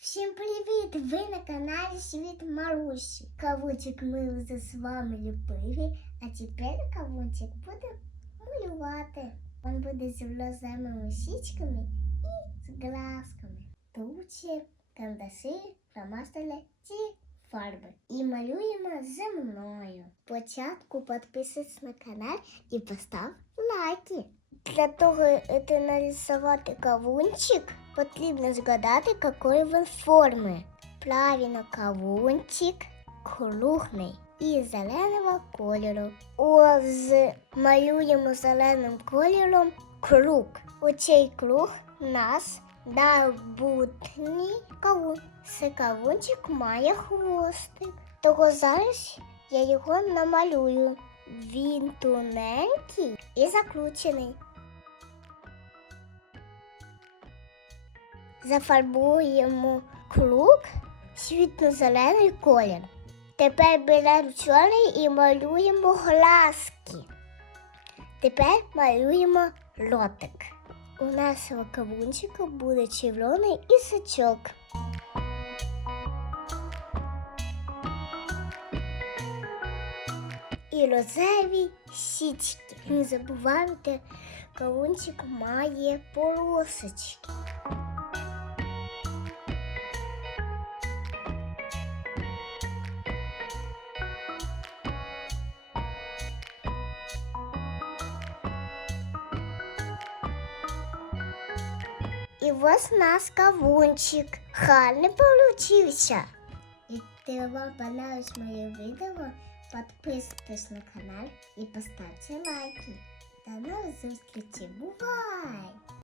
Всім привіт! Ви на каналі Світ Марусі. Кавунчик ми вже з вами любили, а тепер кавунчик буде малювати. Він буде з розовими січками і з глазками. Тучі, кандаші, фломастери ці фарби. І малюємо зі мною. Спочатку підписуйся на канал і постав лайки. Для того, щоб нарисувати кавунчик, потрібно згадати, якої він форми. Правильно, кавунчик круглий і зеленого кольору. Ось малюємо зеленим кольором круг. У цей круг нас майбутній кавун. Це кавунчик має хвостик. Того зараз я його намалюю. Він тоненький і закручений. Зафарбуємо круг світло-зелений колір. Тепер беремо чорний і малюємо глазки. Тепер малюємо ротик. У нашого кавунчика буде червоний ісачок. І розові січки. Не забувайте, кавунчик має полосочки. І вот нас кавунчик. Гарний получився. Якщо вам понравилось моє відео, підписуйтесь на канал і поставте лайки. До нових зустрічей. Бувай!